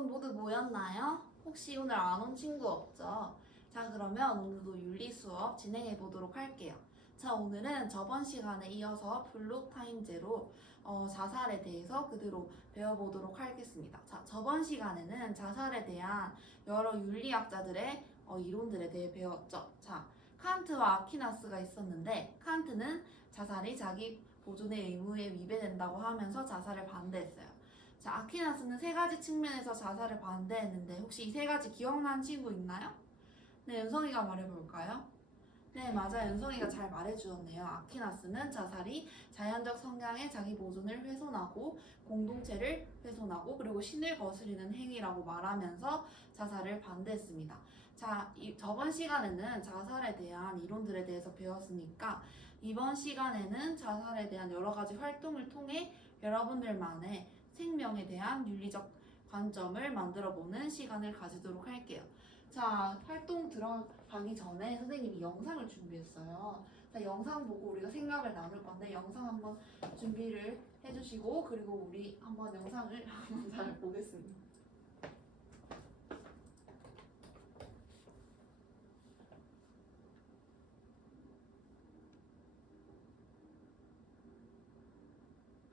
여러분 모두 모였나요? 혹시 오늘 안 온 친구 없죠? 자, 그러면 오늘도 윤리 수업 진행해 보도록 할게요. 자, 오늘은 저번 시간에 이어서 블록 타임제로 자살에 대해서 그대로 배워보도록 하겠습니다. 자, 저번 시간에는 자살에 대한 여러 윤리학자들의 이론들에 대해 배웠죠. 자, 칸트와 아퀴나스가 있었는데 칸트는 자살이 자기 보존의 의무에 위배된다고 하면서 자살을 반대했어요. 자, 아퀴나스는 세 가지 측면에서 자살을 반대했는데 혹시 이 세 가지 기억나는 친구 있나요? 네, 연성이가 말해볼까요? 네, 맞아요. 연성이가 잘 말해주었네요. 아퀴나스는 자살이 자연적 성향의 자기 보존을 훼손하고 공동체를 훼손하고 그리고 신을 거스르는 행위라고 말하면서 자살을 반대했습니다. 자, 저번 시간에는 자살에 대한 이론들에 대해서 배웠으니까 이번 시간에는 자살에 대한 여러 가지 활동을 통해 여러분들만의 생명에 대한 윤리적 관점을 만들어보는 시간을 가지도록 할게요. 자, 활동 들어가기 전에 선생님이 영상을 준비했어요. 자, 영상 보고 우리가 생각을 나눌 건데 영상 한번 준비를 해주시고 그리고 우리 한번 영상을 한번 잘 보겠습니다.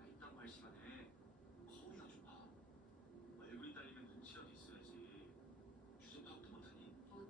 이딴 말 시간에 거울이 아주 봐. 얼굴이 딸리면 눈치라도 있어야지. 주제 파악도 못하니? 못생겨서.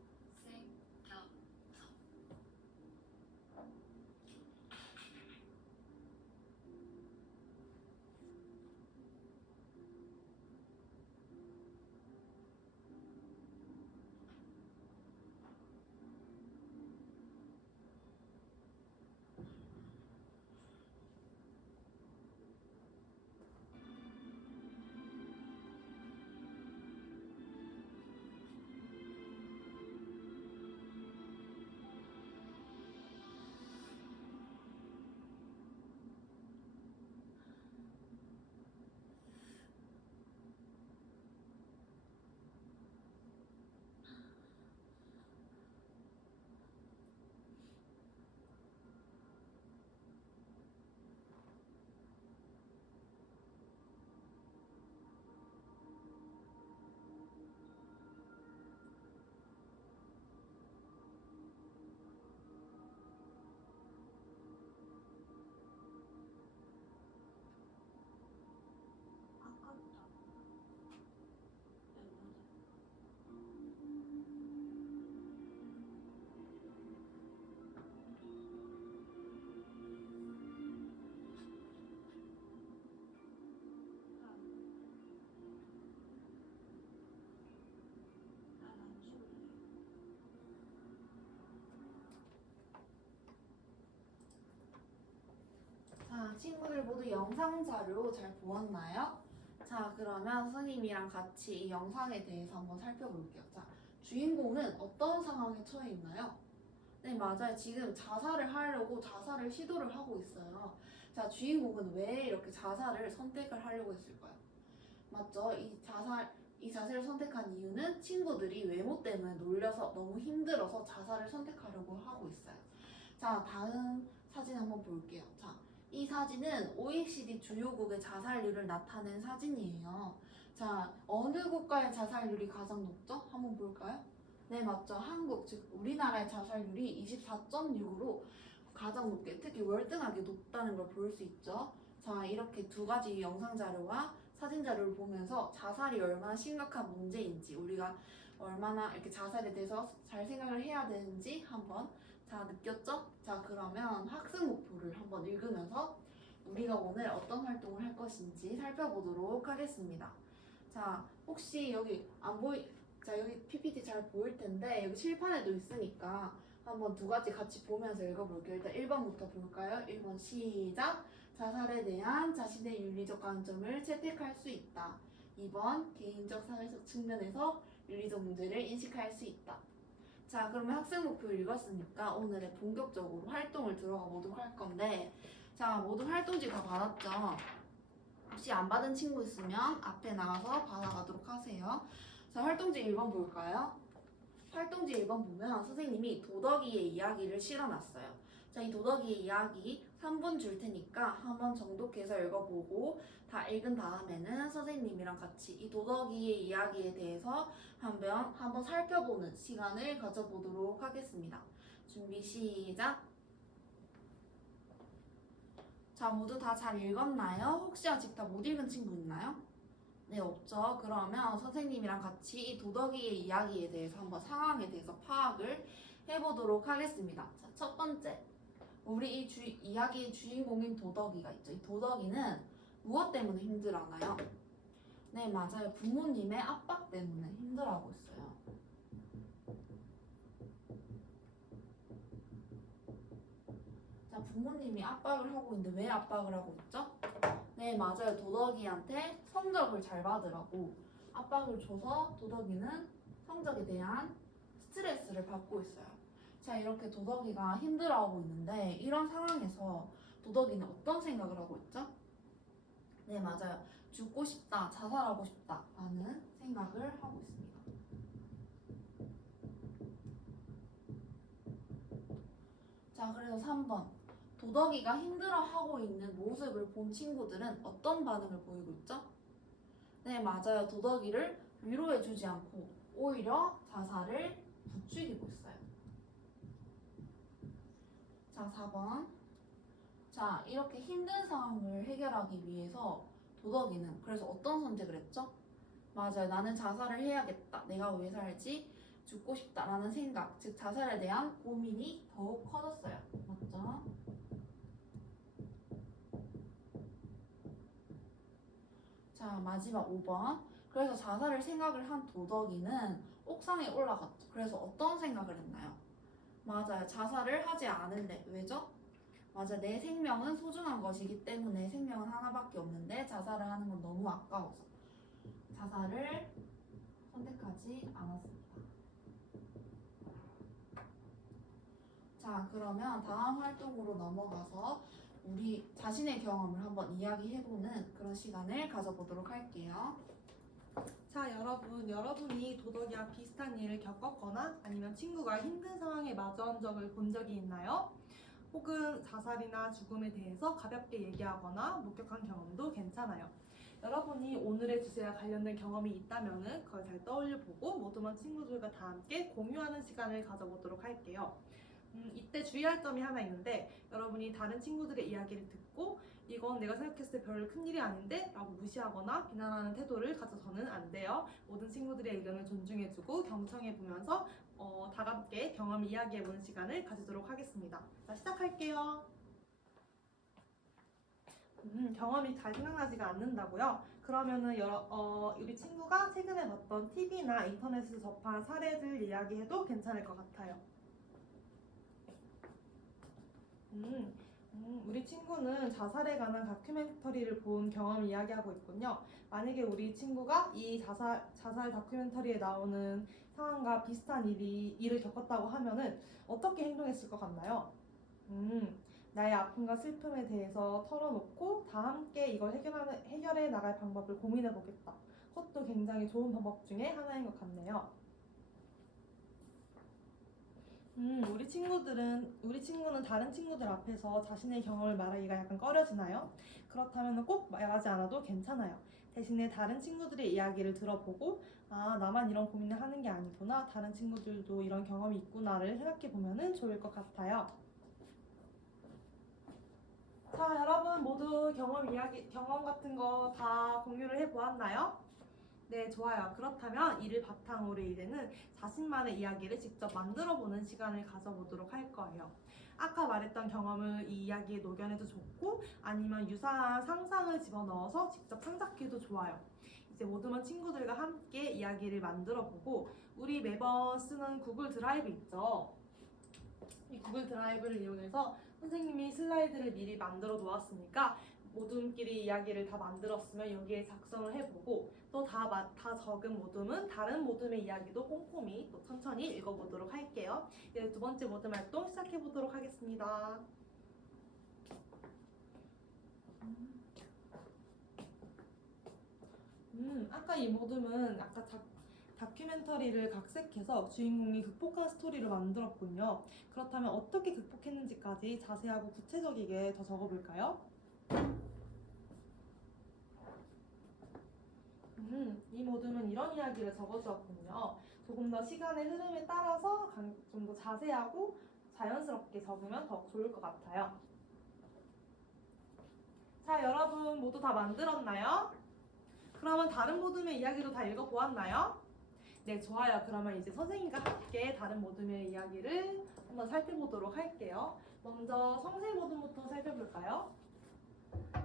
아깝다. 난안 죽을래. 자, 친구들 모두 영상 자료 잘 보았나요? 자, 그러면 선생님이랑 같이 이 영상에 대해서 한번 살펴볼게요. 자, 주인공은 어떤 상황에 처해 있나요? 네, 맞아요. 지금 자살을 하려고 자살을 시도를 하고 있어요. 자, 주인공은 왜 이렇게 자살을 선택을 하려고 했을까요? 맞죠? 이 자살을 선택한 이유는 친구들이 외모 때문에 놀려서 너무 힘들어서 자살을 선택하려고 하고 있어요. 자, 다음 사진 한번 볼게요. 자, 이 사진은 OECD 주요국의 자살률을 나타낸 사진이에요. 자, 어느 국가의 자살률이 가장 높죠? 한번 볼까요? 네, 맞죠. 한국, 즉 우리나라의 자살률이 24.6으로 가장 높게, 특히 월등하게 높다는 걸 볼 수 있죠. 자, 이렇게 두 가지 영상 자료와 사진 자료를 보면서 자살이 얼마나 심각한 문제인지 우리가 얼마나 이렇게 자살에 대해서 잘 생각을 해야 되는지 한번 느꼈죠? 자, 그러면 학습 목표를 한번 읽으면서 우리가 오늘 어떤 활동을 할 것인지 살펴보도록 하겠습니다. 자, 혹시 여기 자, 여기 PPT 잘 보일 텐데 여기 칠판에도 있으니까 한번 두 가지 같이 보면서 읽어볼게요. 일단 1번부터 볼까요? 1번 시작! 자살에 대한 자신의 윤리적 관점을 채택할 수 있다. 2번 개인적 사회적 측면에서 윤리적 문제를 인식할 수 있다. 자, 그러면 학생 목표 읽었으니까 오늘의 본격적으로 활동을 들어가 보도록 할 건데 자, 모두 활동지 다 받았죠? 혹시 안 받은 친구 있으면 앞에 나가서 받아가도록 하세요. 자, 활동지 1번 볼까요? 활동지 1번 보면 선생님이 도덕이의 이야기를 실어놨어요. 자, 자, 이 도덕이의 이야기 3분 줄 테니까 한번 정독해서 읽어보고 다 읽은 다음에는 선생님이랑 같이 이 도덕이의 이야기에 대해서 한번 살펴보는 시간을 가져보도록 하겠습니다. 준비 시작! 자, 모두 다 잘 읽었나요? 혹시 아직 다 못 읽은 친구 있나요? 네, 없죠. 그러면 선생님이랑 같이 이 도덕이의 이야기에 대해서 한번 상황에 대해서 파악을 해보도록 하겠습니다. 자, 첫 번째. 우리 이야기의 주인공인 도덕이가 있죠. 이 도덕이는 무엇 때문에 힘들어하나요? 네, 맞아요. 부모님의 압박 때문에 힘들어하고 있어요. 자, 부모님이 압박을 하고 있는데 왜 압박을 하고 있죠? 네, 맞아요. 도덕이한테 성적을 잘 받으라고 압박을 줘서 도덕이는 성적에 대한 스트레스를 받고 있어요. 자, 이렇게 도덕이가 힘들어하고 있는데 이런 상황에서 도덕이는 어떤 생각을 하고 있죠? 네, 맞아요. 죽고 싶다, 자살하고 싶다 라는 생각을 하고 있습니다. 자, 그래서 3번. 도덕이가 힘들어하고 있는 모습을 본 친구들은 어떤 반응을 보이고 있죠? 네, 맞아요. 도덕이를 위로해주지 않고 오히려 자살을 부추기고 있어요. 자, 4번. 자, 이렇게 힘든 상황을 해결하기 위해서 도덕이는 그래서 어떤 선택을 했죠? 맞아요. 나는 자살을 해야겠다. 내가 왜 살지? 죽고 싶다. 라는 생각, 즉 자살에 대한 고민이 더욱 커졌어요. 맞죠? 자, 마지막 5번. 그래서 자살을 생각을 한 도덕이는 옥상에 올라갔죠. 그래서 어떤 생각을 했나요? 맞아요. 자살을 하지 않을래. 왜죠? 맞아. 내 생명은 소중한 것이기 때문에 생명은 하나밖에 없는데 자살을 하는 건 너무 아까워서 자살을 선택하지 않았습니다. 자, 그러면 다음 활동으로 넘어가서 우리 자신의 경험을 한번 이야기해보는 그런 시간을 가져보도록 할게요. 자, 여러분이 도덕이와 비슷한 일을 겪었거나 아니면 친구가 힘든 상황에 마주한 적을 본 적이 있나요? 혹은 자살이나 죽음에 대해서 가볍게 얘기하거나 목격한 경험도 괜찮아요. 여러분이 오늘의 주제와 관련된 경험이 있다면 그걸 잘 떠올려보고 모두만 친구들과 다 함께 공유하는 시간을 가져보도록 할게요. 이때 주의할 점이 하나 있는데 여러분이 다른 친구들의 이야기를 듣고 이건 내가 생각했을 때 별 큰일이 아닌데? 라고 무시하거나 비난하는 태도를 가져서는 안 돼요. 모든 친구들의 의견을 존중해주고 경청해보면서 다 함께 경험 이야기해보는 시간을 가지도록 하겠습니다. 자, 시작할게요. 경험이 잘 생각나지가 않는다고요? 그러면은 우리 친구가 최근에 봤던 TV나 인터넷에서 접한 사례들 이야기해도 괜찮을 것 같아요. 우리 친구는 자살에 관한 다큐멘터리를 본 경험 이야기하고 있군요. 만약에 우리 친구가 이 자살 다큐멘터리에 나오는 상황과 비슷한 일을 겪었다고 하면은 어떻게 행동했을 것 같나요? 나의 아픔과 슬픔에 대해서 털어놓고 다 함께 이걸 해결해 나갈 방법을 고민해 보겠다. 그것도 굉장히 좋은 방법 중에 하나인 것 같네요. 우리 친구는 다른 친구들 앞에서 자신의 경험을 말하기가 약간 꺼려지나요? 그렇다면 꼭 말하지 않아도 괜찮아요. 대신에 다른 친구들의 이야기를 들어보고 아, 나만 이런 고민을 하는 게 아니구나. 다른 친구들도 이런 경험이 있구나를 생각해 보면 좋을 것 같아요. 자, 여러분 모두 경험 같은 거 다 공유를 해보았나요? 네, 좋아요. 그렇다면 이를 바탕으로 이제는 자신만의 이야기를 직접 만들어보는 시간을 가져보도록 할 거예요. 아까 말했던 경험을 이 이야기에 녹여내도 좋고 아니면 유사한 상상을 집어넣어서 직접 창작해도 좋아요. 이제 모두만 친구들과 함께 이야기를 만들어보고 우리 매번 쓰는 구글 드라이브 있죠? 이 구글 드라이브를 이용해서 선생님이 슬라이드를 미리 만들어 놓았으니까 모둠끼리 이야기를 다 만들었으면 여기에 작성을 해보고 또 다 적은 모둠은 다른 모둠의 이야기도 꼼꼼히 또 천천히 읽어보도록 할게요. 이제 두 번째 모둠 활동 시작해보도록 하겠습니다. 아까 이 모둠은 다큐멘터리를 각색해서 주인공이 극복한 스토리를 만들었군요. 그렇다면 어떻게 극복했는지까지 자세하고 구체적이게 더 적어볼까요? 이 모둠은 이런 이야기를 적어주었군요. 조금 더 시간의 흐름에 따라서 좀 더 자세하고 자연스럽게 적으면 더 좋을 것 같아요. 자, 여러분 모두 다 만들었나요? 그러면 다른 모둠의 이야기도 다 읽어보았나요? 네, 좋아요. 그러면 이제 선생님과 함께 다른 모둠의 이야기를 한번 살펴보도록 할게요. 먼저 성실 모둠부터 살펴볼까요?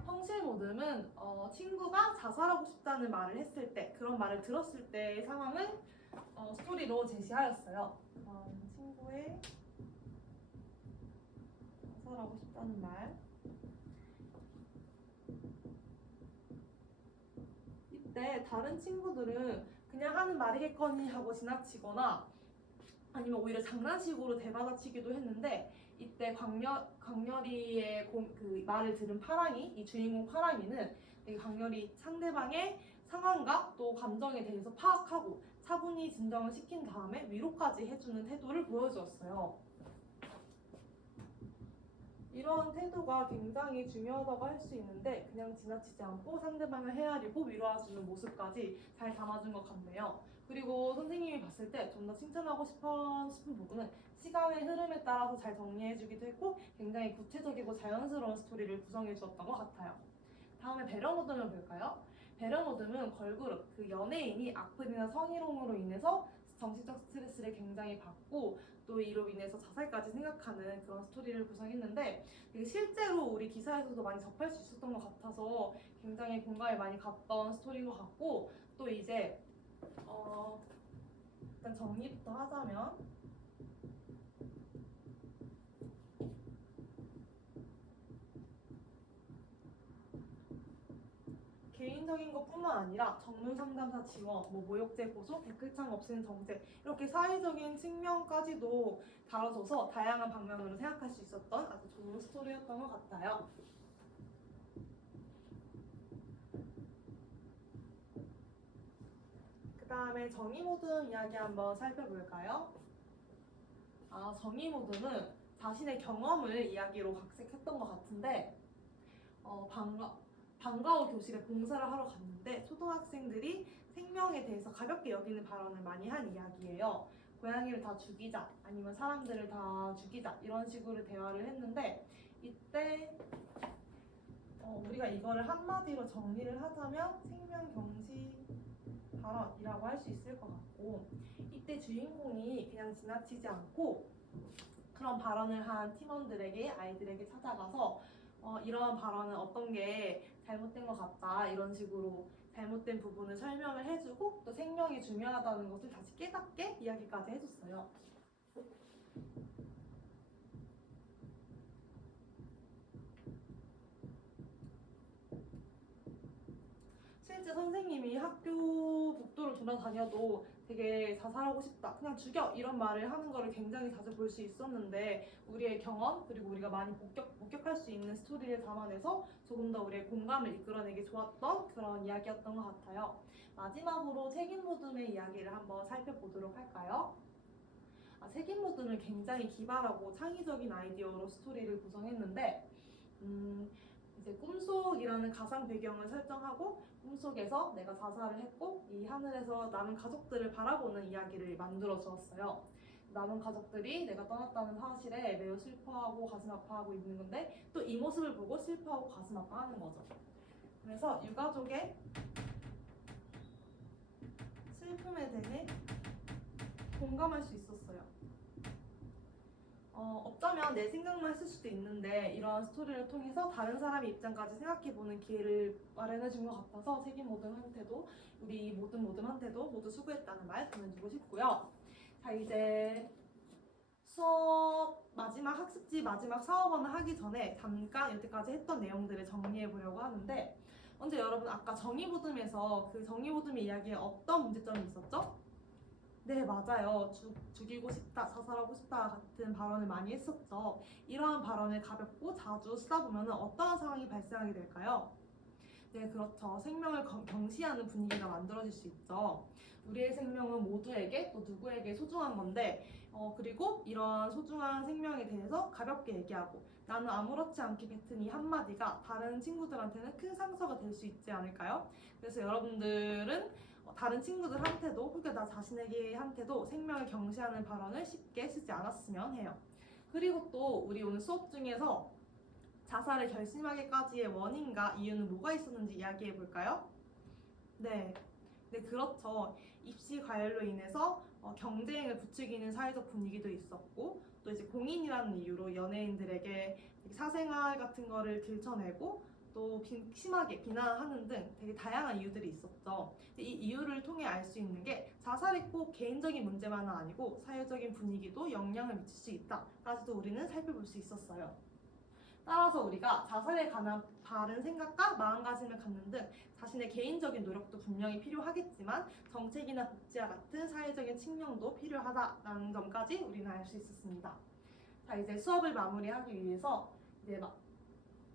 성실 모둠은 친구가 자살하고 싶다는 말을 했을 때, 그런 말을 들었을 때의 상황을 스토리로 제시하였어요. 친구의 자살하고 싶다는 말. 이때 다른 친구들은 그냥 하는 말이겠거니 하고 지나치거나 아니면 오히려 장난식으로 대받아치기도 했는데, 이때 강렬이의 그 말을 들은 파랑이, 이 주인공 파랑이는 되게 강렬히 상대방의 상황과 또 감정에 대해서 파악하고 차분히 진정을 시킨 다음에 위로까지 해주는 태도를 보여주었어요. 이런 태도가 굉장히 중요하다고 할 수 있는데, 그냥 지나치지 않고 상대방을 헤아리고 위로해주는 모습까지 잘 담아준 것 같네요. 그리고 선생님이 봤을 때 좀 더 칭찬하고 싶은 부분은 시간의 흐름에 따라서 잘 정리해주기도 했고 굉장히 구체적이고 자연스러운 스토리를 구성해 주었던 것 같아요. 다음에 배려 모듬을 볼까요? 배려 모듬은 걸그룹, 그 연예인이 악플이나 성희롱으로 인해서 정신적 스트레스를 굉장히 받고 또 이로 인해서 자살까지 생각하는 그런 스토리를 구성했는데, 이게 실제로 우리 기사에서도 많이 접할 수 있었던 것 같아서 굉장히 공감이 많이 갔던 스토리인 것 같고, 또 이제 일단 정리부터 하자면 개인적인 것뿐만 아니라 전문 상담사 지원, 모욕죄 고소, 댓글창 없애는 정책, 이렇게 사회적인 측면까지도 다뤄져서 다양한 방면으로 생각할 수 있었던 아주 좋은 스토리였던 것 같아요. 그 다음에 정의 모듬 이야기 한번 살펴볼까요? 정의 모듬은 자신의 경험을 이야기로 각색했던 것 같은데, 방과후 교실에 봉사를 하러 갔는데 초등학생들이 생명에 대해서 가볍게 여기는 발언을 많이 한 이야기예요. 고양이를 다 죽이자, 아니면 사람들을 다 죽이자, 이런 식으로 대화를 했는데, 이때 우리가 이거를 한마디로 정리를 하자면 생명경시 발언이라고 할 수 있을 것 같고, 이때 주인공이 그냥 지나치지 않고 그런 발언을 한 팀원들에게, 아이들에게 찾아가서 이러한 발언은 어떤 게 잘못된 것 같다, 이런 식으로 잘못된 부분을 설명을 해주고 또 생명이 중요하다는 것을 다시 깨닫게 이야기까지 해줬어요. 실제 선생님이 학교 복도를 돌아다녀도 되게 자살하고 싶다, 그냥 죽여, 이런 말을 하는 거를 굉장히 자주 볼 수 있었는데, 우리의 경험 그리고 우리가 많이 목격할 수 있는 스토리를 담아내서 조금 더 우리의 공감을 이끌어내기 좋았던 그런 이야기였던 것 같아요. 마지막으로 책임 모둠의 이야기를 한번 살펴보도록 할까요? 책임 모둠은 굉장히 기발하고 창의적인 아이디어로 스토리를 구성했는데, 이제 꿈속이라는 가상 배경을 설정하고 꿈속에서 내가 자살을 했고 이 하늘에서 남은 가족들을 바라보는 이야기를 만들어 주었어요. 남은 가족들이 내가 떠났다는 사실에 매우 슬퍼하고 가슴 아파하고 있는 건데, 또 이 모습을 보고 슬퍼하고 가슴 아파하는 거죠. 그래서 유가족의 슬픔에 대해 공감할 수 있었어요. 어쩌면 내 생각만 했을 수도 있는데, 이러한 스토리를 통해서 다른 사람의 입장까지 생각해보는 기회를 마련해준 것 같아서 책임 모듬한테도, 우리 모듬한테도 모두 수고했다는 말 전해주고 싶고요. 자, 이제 수업 마지막 학습지 마지막 사업원을 하기 전에 잠깐 여태까지 했던 내용들을 정리해보려고 하는데, 먼저 여러분 아까 정의 모듬에서 그 정의 모듬의 이야기에 어떤 문제점이 있었죠? 네, 맞아요. 죽이고 싶다, 자살하고 싶다 같은 발언을 많이 했었죠. 이러한 발언을 가볍고 자주 쓰다 보면 어떠한 상황이 발생하게 될까요? 네, 그렇죠. 생명을 경시하는 분위기가 만들어질 수 있죠. 우리의 생명은 모두에게 또 누구에게 소중한 건데, 그리고 이런 소중한 생명에 대해서 가볍게 얘기하고 나는 아무렇지 않게 뱉은 이 한마디가 다른 친구들한테는 큰 상처가 될 수 있지 않을까요? 그래서 여러분들은 다른 친구들한테도 혹여 나 자신에게한테도 생명을 경시하는 발언을 쉽게 쓰지 않았으면 해요. 그리고 또 우리 오늘 수업 중에서 자살을 결심하기까지의 원인과 이유는 뭐가 있었는지 이야기해 볼까요? 네, 그렇죠. 입시 과열로 인해서 경쟁을 부추기는 사회적 분위기도 있었고, 또 이제 공인이라는 이유로 연예인들에게 사생활 같은 거를 들춰내고 또 심하게 비난하는 등 되게 다양한 이유들이 있었죠. 이 이유를 통해 알 수 있는 게 자살이 꼭 개인적인 문제만은 아니고 사회적인 분위기도 영향을 미칠 수 있다까지도 우리는 살펴볼 수 있었어요. 따라서 우리가 자살에 관한 바른 생각과 마음가짐을 갖는 등 자신의 개인적인 노력도 분명히 필요하겠지만 정책이나 복지와 같은 사회적인 측면도 필요하다라는 점까지 우리는 알 수 있었습니다. 자, 이제 수업을 마무리하기 위해서 이제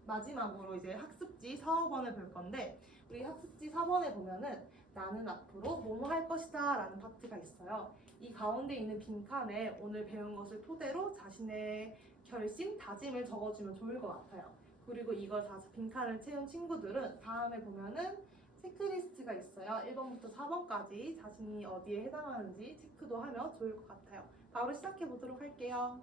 마지막으로 이제 학습지 4, 5번을 볼 건데, 우리 학습지 4번에 보면은 나는 앞으로 뭐뭐 할 것이다 라는 파트가 있어요. 이 가운데 있는 빈칸에 오늘 배운 것을 토대로 자신의 결심, 다짐을 적어주면 좋을 것 같아요. 그리고 이걸 다 빈칸을 채운 친구들은 다음에 보면은 체크리스트가 있어요. 1번부터 4번까지 자신이 어디에 해당하는지 체크도 하면 좋을 것 같아요. 바로 시작해 보도록 할게요.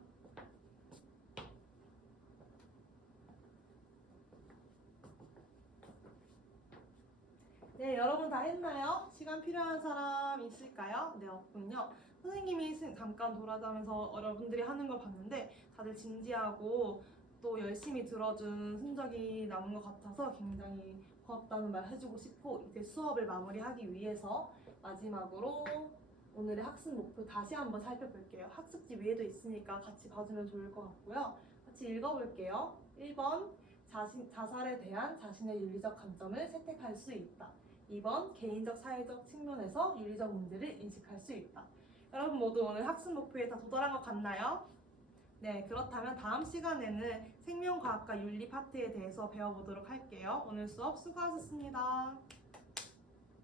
네, 여러분 다 했나요? 시간 필요한 사람 있을까요? 네, 없군요. 선생님이 잠깐 돌아가면서 여러분들이 하는 걸 봤는데 다들 진지하고 또 열심히 들어준 흔적이 남은 것 같아서 굉장히 고맙다는 말 해주고 싶고, 이제 수업을 마무리하기 위해서 마지막으로 오늘의 학습 목표 다시 한번 살펴볼게요. 학습지 위에도 있으니까 같이 봐주면 좋을 것 같고요. 같이 읽어볼게요. 1번, 자살에 대한 자신의 윤리적 관점을 채택할 수 있다. 2번, 개인적 사회적 측면에서 윤리적 문제를 인식할 수 있다. 여러분 모두 오늘 학습 목표에 다 도달한 것 같나요? 네, 그렇다면 다음 시간에는 생명과학과 윤리 파트에 대해서 배워보도록 할게요. 오늘 수업 수고하셨습니다.